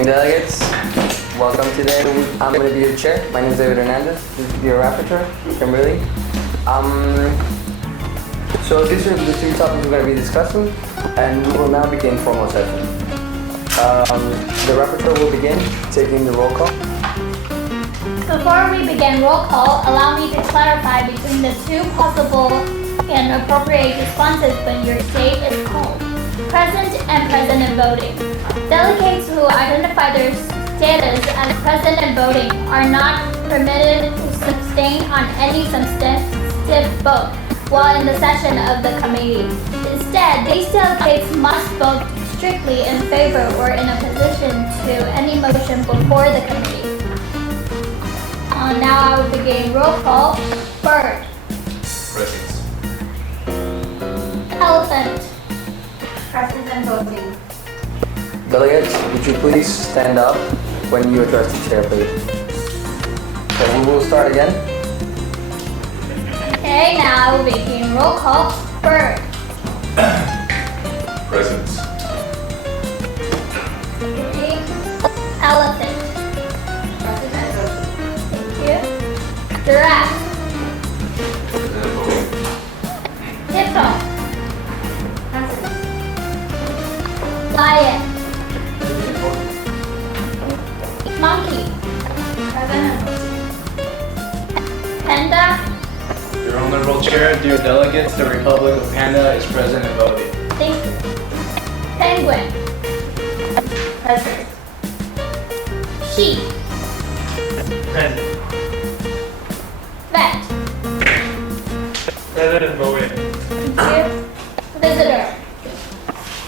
morning, delegates. Welcome today. I'm going to be your chair. My name is David Hernandez. This is your rapporteur, Kimberly. So these are the three topics we're going to be discussing, and we will now begin formal session. The rapporteur will begin taking the roll call. Before we begin roll call, allow me to clarify between the two possible and appropriate responses when your state is called: present and present and voting. Delegates who identify their status as present and voting are not permitted to abstain on any substantive vote while in the session of the committee. Instead, these delegates must vote strictly in favor or in opposition to any motion before the committee. Now I will begin roll call. Bird. Present. Elephant. Present and voting. Delegates, would you please stand up when you address the chair, please? So we will start again. Okay, now I will begin roll call. Bird. Present. Okay. Elephant. Present and voting. Thank you. Giraffe. Hippo. Present. Lion. Monkey. Present and voting. Panda. Your Honorable Chair, dear delegates, the Republic of Panda is present and voting. Thank you. Penguin. Present. Sheep. Present. Vet. Present and voting. Thank you. Visitor.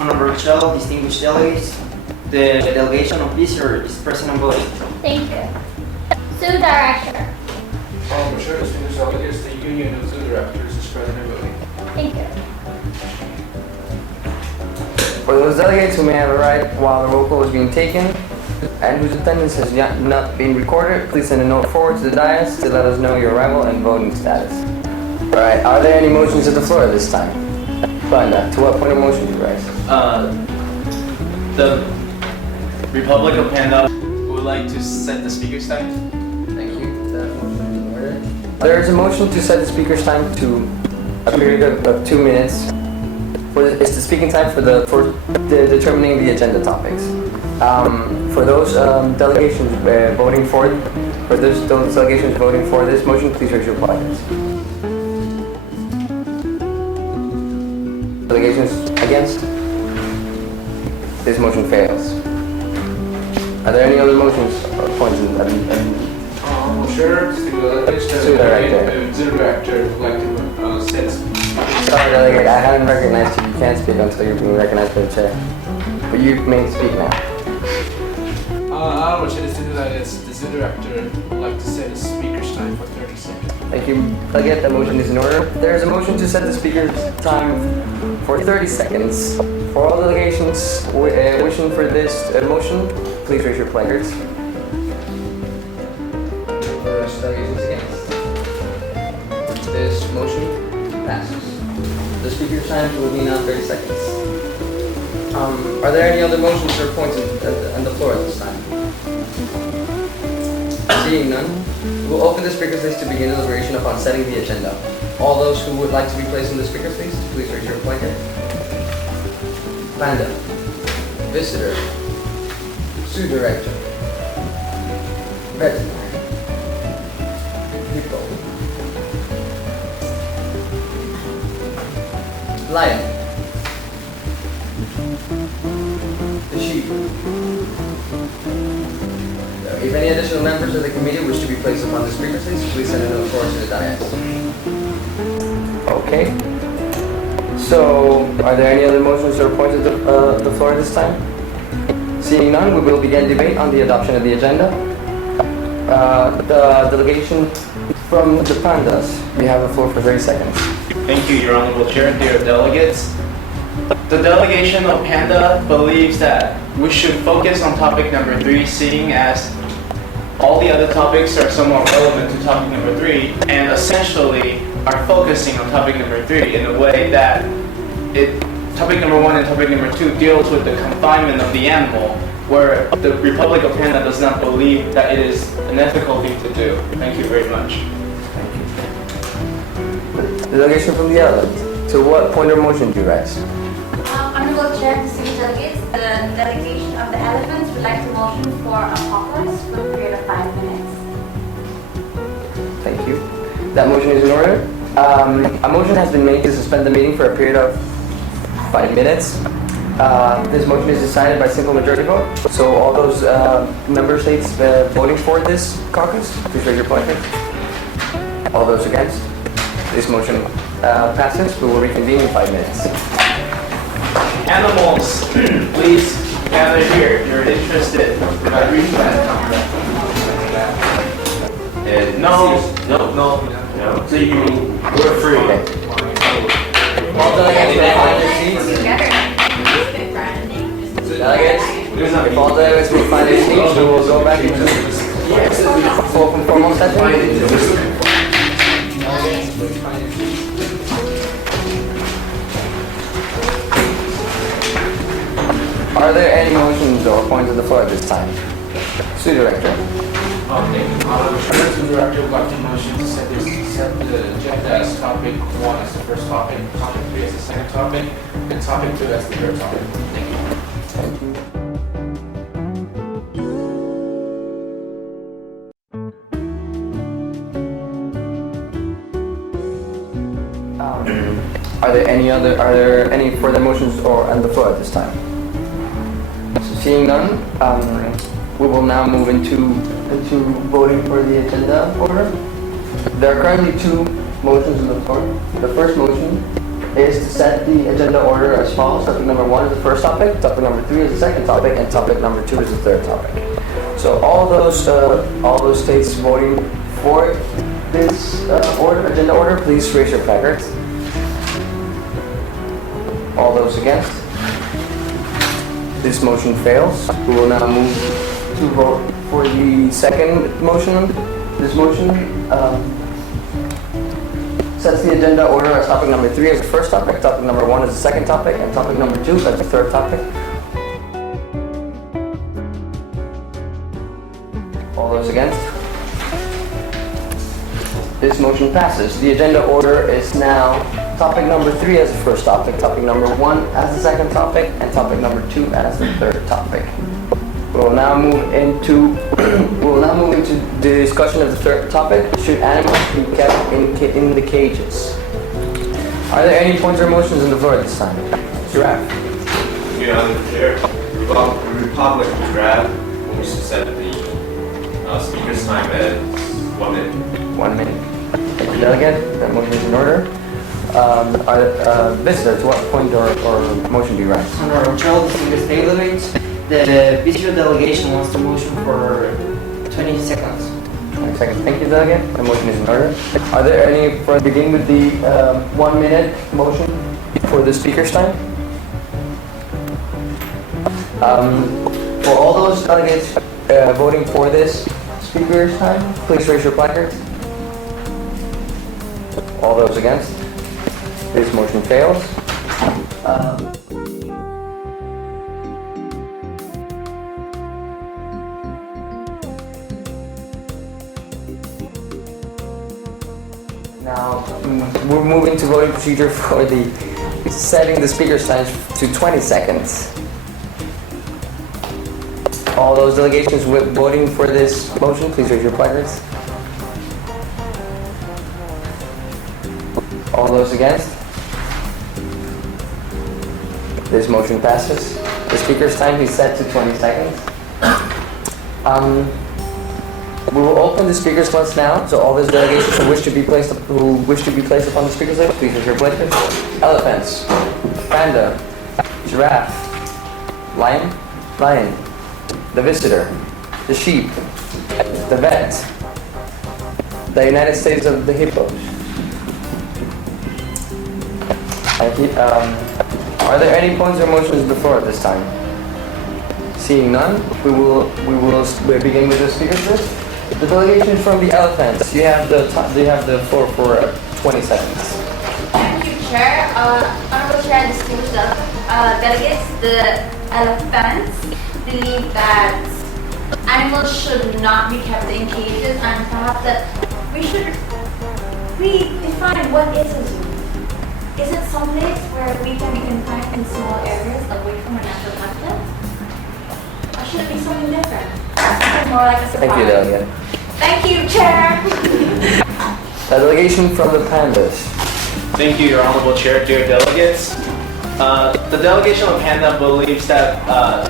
Honorable Chair, distinguished delegates, the delegation of visitor is present and voting. Thank you. Zoo Director. Honorable Chair, distinguished delegates, the Union of Zoo Directors is present and voting. Thank you. For those delegates who may have arrived while the roll call is being taken and whose attendance has not been recorded, please send a note forward to the dais to let us know your arrival and voting status. Alright, are there any motions at the floor this time? Panda, to what point of motion do you rise? The Republic of Panda would like to set the speaker's time. Thank you. That motion is in order. There is a motion to set the speaker's time to a period of 2 minutes. It's the speaking time for determining the agenda topics. For those delegations voting for those delegations voting for this motion, please raise your flags. Delegations against? This motion fails. Are there any other motions or points? Honorable Chair, distinguished delegates, Zoo Director. the Zoo Director would like to set. Sorry, delegate, I haven't recognized you. You can't speak until you're being recognized by the chair. But you may speak now. Honorable Chair, distinguished delegates, the Zoo Director would like to set a speaker's time for 30 seconds. Thank you. Delegate, the motion is in order. There is a motion to set the speaker's time for 30 seconds. For all delegations wishing for this motion, please raise your placards. For those delegations against? This motion passes. The speaker's time will be now 30 seconds. Are there any other motions or points on the floor at this time? Seeing none, we'll open the speakers list to begin deliberation upon setting the agenda. All those who would like to be placed on the speakers list, please raise your placard. Panda. Visitor. Zoo Director. Veterinary. Hippo. Lion. The sheep. If any additional members of the committee wish to be placed upon the speakers list, please send a note forward to the dais. Okay. So, are there any other motions or points at the floor this time? Seeing none, we will begin debate on the adoption of the agenda. The delegation from the Pandas, we have the floor for 30 seconds. Thank you, Your Honorable Chair, dear delegates. The delegation of Panda believes that we should focus on topic number 3, seeing as all the other topics are somewhat relevant to topic number 3, and essentially are focusing on topic number 3 in a way that topic number 1 and topic number 2 deals with the confinement of the animal, where the Republic of Panda does not believe that it is an ethical thing to do. Thank you very much. The delegation from the island. So what point of motion do you raise? Honorable Chair, distinguished delegates, the delegation of the elephants would like to motion for a pause for a period of 5 minutes. Thank you. That motion is in order. A motion has been made to suspend the meeting for a period of 5 minutes. This motion is decided by simple majority vote. So all those member states voting for this caucus, please raise your pointer. All those against? This motion passes. We will reconvene in 5 minutes. Animals, please gather here. You're interested. No. So you mean we're free? Okay. All delegates will find their seats. Delegates, if all delegates will find their seats, we will go back into full formal session. Are there any motions or points of the floor at this time? Student Director. Emergency Director would like to motion to set the agenda as topic 1 as the first topic 3 as the second topic, and topic 2 as the third topic. Thank you. Are there any further motions or on the floor at this time? So seeing none, we will now move into voting for the agenda order. There are currently 2 motions on the floor. The first motion is to set the agenda order as follows. Topic number 1 is the first topic, topic number 3 is the second topic, and topic number 2 is the third topic. So all those states voting for this agenda order, please raise your placards. All those against? This motion fails. We will now move to vote for the second motion. This motion sets the agenda order as topic number 3 as the first topic, topic number 1 as the second topic, and topic number 2 as the third topic. All those against? This motion passes. The agenda order is now topic number 3 as the first topic, topic number 1 as the second topic, and topic number 2 as the third topic. We will now move into the discussion of the third topic. Should animals be kept in the cages? Are there any points or motions on the floor at this time? Giraffe. Madam Chair, Republic Draft moves to set the speaker's time at 1 minute. 1 minute. Thank you, Delegate. That motion is in order. Visitors, what point or motion do you raise? Honorable Chair, distinguished delegates, the visitor delegation wants to motion for 20 seconds. 20 seconds. Thank you, Delegate. The motion is in order. Are there any, begin with the 1 minute motion for the speaker's time? For all those delegates voting for this speaker's time, please raise your placards. All those against? This motion fails. Now, we're moving to voting procedure for the setting the speaker's time to 20 seconds. All those delegations voting for this motion, please raise your placards. All those against? This motion passes. The speaker's time is set to 20 seconds. We will open the speaker's list now, so all those delegations who wish to be placed upon the speaker's list, please raise your placards. Elephants, panda, giraffe, lion, the visitor, the sheep, the vet, the United States of the hippos. Are there any points or motions before at this time? Seeing none, we will begin with the speaker's list. The delegation from the elephants, you have the floor for 20 seconds. Thank you, Chair. Honorable Chair and distinguished delegates, the elephants believe that animals should not be kept in cages, and perhaps that we should redefine what is a zoo. Is it some place where we can be confined in small areas away from our natural habitat? Or should it be something different? Something more like a safari? Thank you, Delegate. Thank you, Chair. A delegation from the pandas. Thank you, Your Honorable Chair, dear delegates. The delegation of Panda believes that a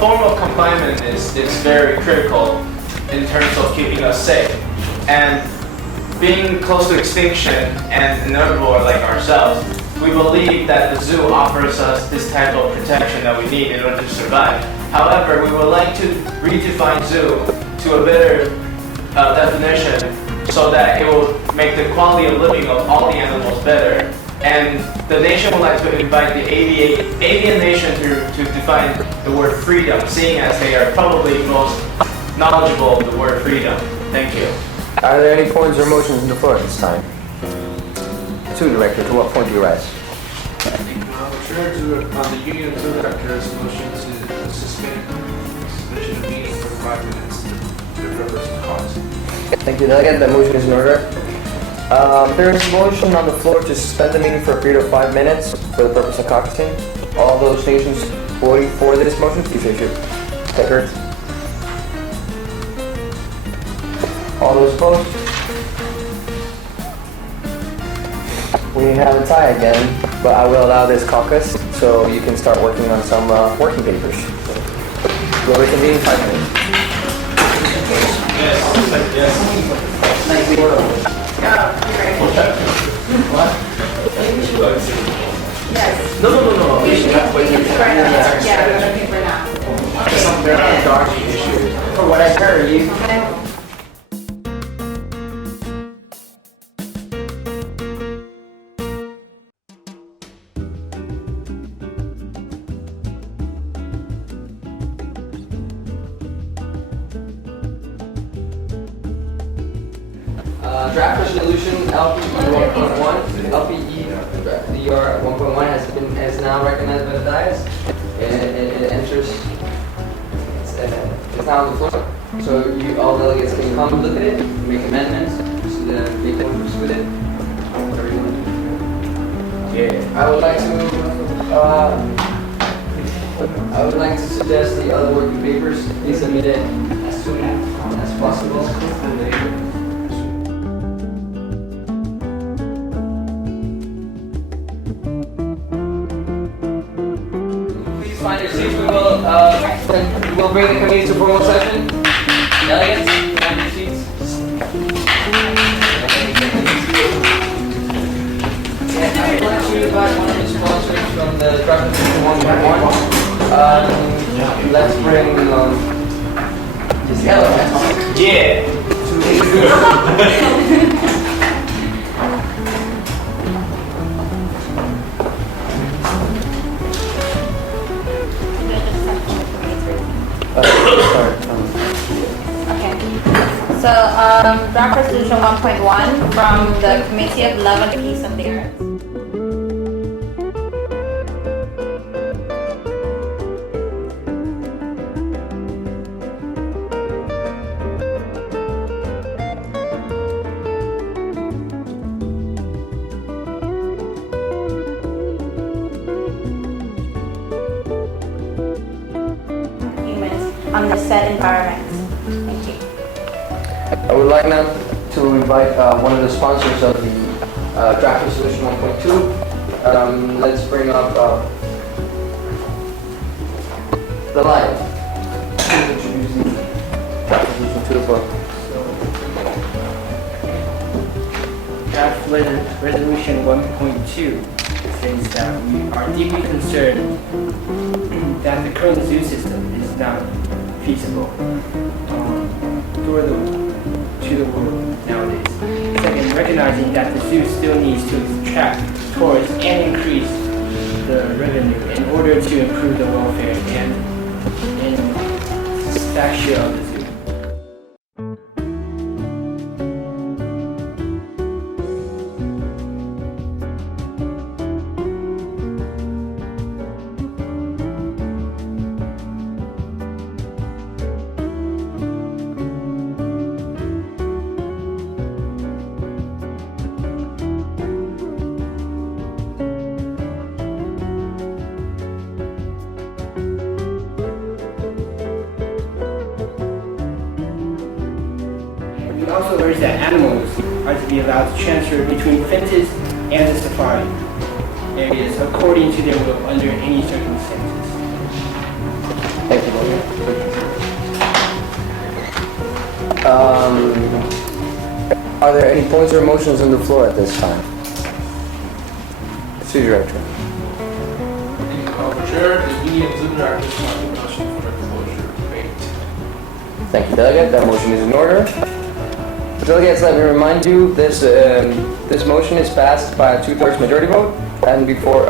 form of confinement is very critical in terms of keeping us safe. And being close to extinction and an herbivore like ourselves, we believe that the zoo offers us this type of protection that we need in order to survive. However, we would like to redefine zoo to a better definition so that it will make the quality of living of all the animals better. And the nation would like to invite the avian nation to define the word freedom, seeing as they are probably most knowledgeable of the word freedom. Thank you. Are there any points or motions on the floor at this time? Two Director, to what point do you rise? Chair, the Union of Two Directors motion to suspend suspension of meeting for 5 minutes to the purpose of cause. Thank you, Delegate. That motion is in order. There is a motion on the floor to suspend the meeting for a period of 5 minutes for the purpose of caucusing. All those nations voting for this motion, please issue. Deckard. All those opposed? We have a tie again, but I will allow this caucus so you can start working on some working papers. We'll reconvene in 5 minutes. Yes. No. We should looking for now. There are dodgy issues. For what I heard, you. Draft resolution LPE 1.1, LPEDR 1.1 is now recognized by the dais. It enters. It's now on the floor, so all delegates can come look at it, make amendments, make motions with it, whatever you want to do. Yeah. I would like to suggest the other working papers be submitted as soon as possible. Find your seats. We will bring the committee to formal session. Delegates, find your seats. I would like to invite one of the sponsors from the draft resolution 1.1. Let's bring Giselle. Yeah. So, draft resolution 1.1 from the Committee of Love and Peace of the Earth. Humans on the said environment. Thank you. I would like now to invite one of the sponsors of the draft resolution 1.2. Let's bring up the lion. Please introduce the draft resolution to the book. Draft resolution 1.2 says that we are deeply concerned that the current zoo system is not feasible to the world nowadays. Second, recognizing that the zoo still needs to attract tourists and increase the revenue in order to improve the welfare and stature of the zoo. We also urge that animals are to be allowed to transfer between fences and the safari areas according to their will under any circumstances. Thank you, Logan. Are there any points or motions on the floor at this time? Excuse your director. Chair, the union exhibit directors want a motion for the closure debate. Thank you, Delegate. That motion is in order. Delegates, let me remind you, this motion is passed by a 2/3 majority vote. And before,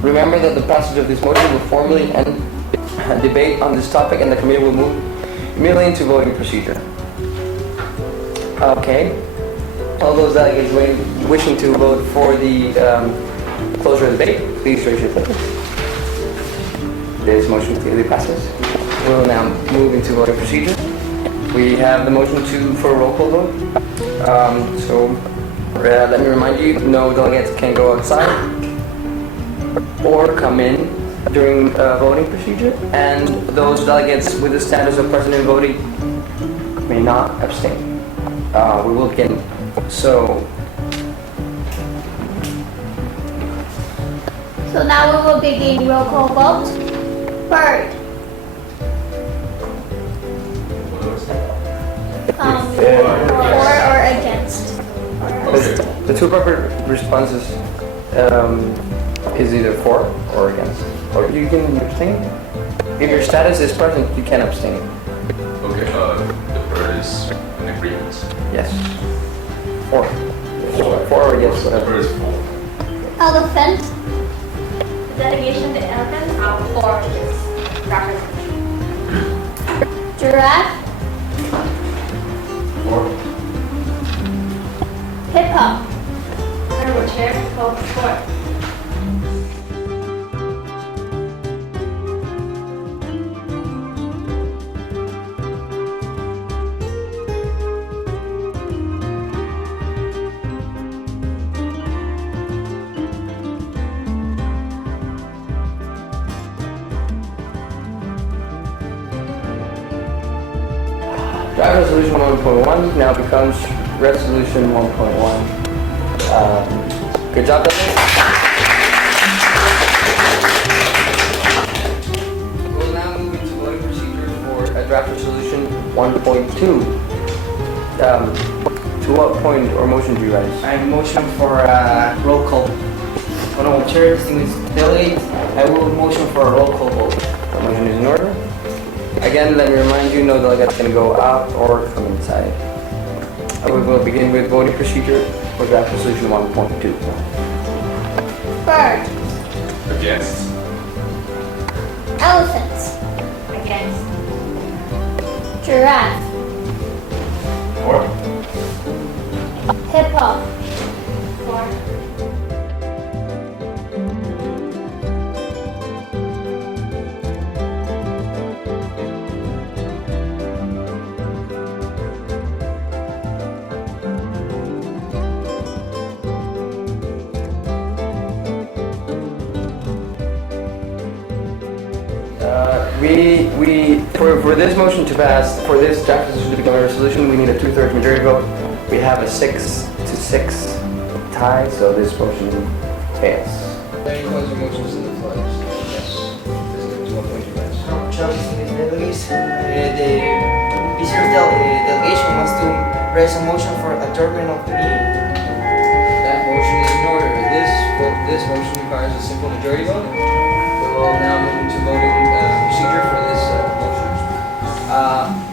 remember that the passage of this motion will formally end debate on this topic, and the committee will move immediately into voting procedure. Okay. All those delegates wishing to vote for the closure of the debate, please raise your hand. This motion clearly passes. We will now move into voting procedure. We have the motion for a roll call vote. Let me remind you, no delegates can go outside or come in during voting procedure, and those delegates with the status of present in voting may not abstain. We will begin. So now we will begin roll call vote. Bird. For or against. the two proper responses is either for or against, or you can abstain. If your status is present, you can abstain. Okay, the bird is in agreement. Yes. For or yes, The whatever. bird is for. Elephant. The delegation, the elephants are for this draft resolution. Giraffe. For. Hippo. Honorable Chair, vote for. Draft Resolution 1.1 now becomes Resolution 1.1. Good job, Delegate. We'll now move into voting procedure for Draft Resolution 1.2. To what point or motion do you guys? I motion for a roll call. Honorable Chair, distinguished delegate, I will motion for a roll call vote. The motion is in order. Again, let me remind you, no delegates can go out or come inside. We will begin with voting procedure for Draft Resolution 1.2. Bird. Against. Elephant. Against. Giraffe. For. Hippo. For. For this motion to pass, for this draft resolution to become a resolution, we need a 2/3 majority vote. We have a 6-6 tie, so this motion fails. Any points or motions in the floor? Yes. This is to 1.2 guys. Chair, distinguished delegates, the delegation wants to raise a motion for adjournment of the meeting. That motion is in order. This motion requires a simple majority vote. We will now move into voting procedure for this motion.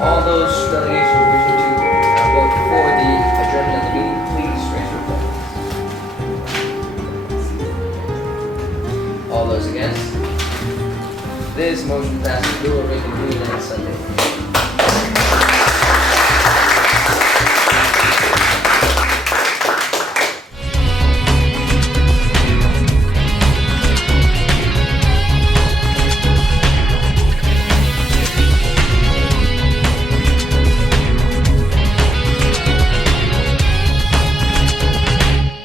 All those delegates who wish to vote for the adjournment of the meeting, please raise your hand. All those against? This motion passes. We will reconvene next Sunday.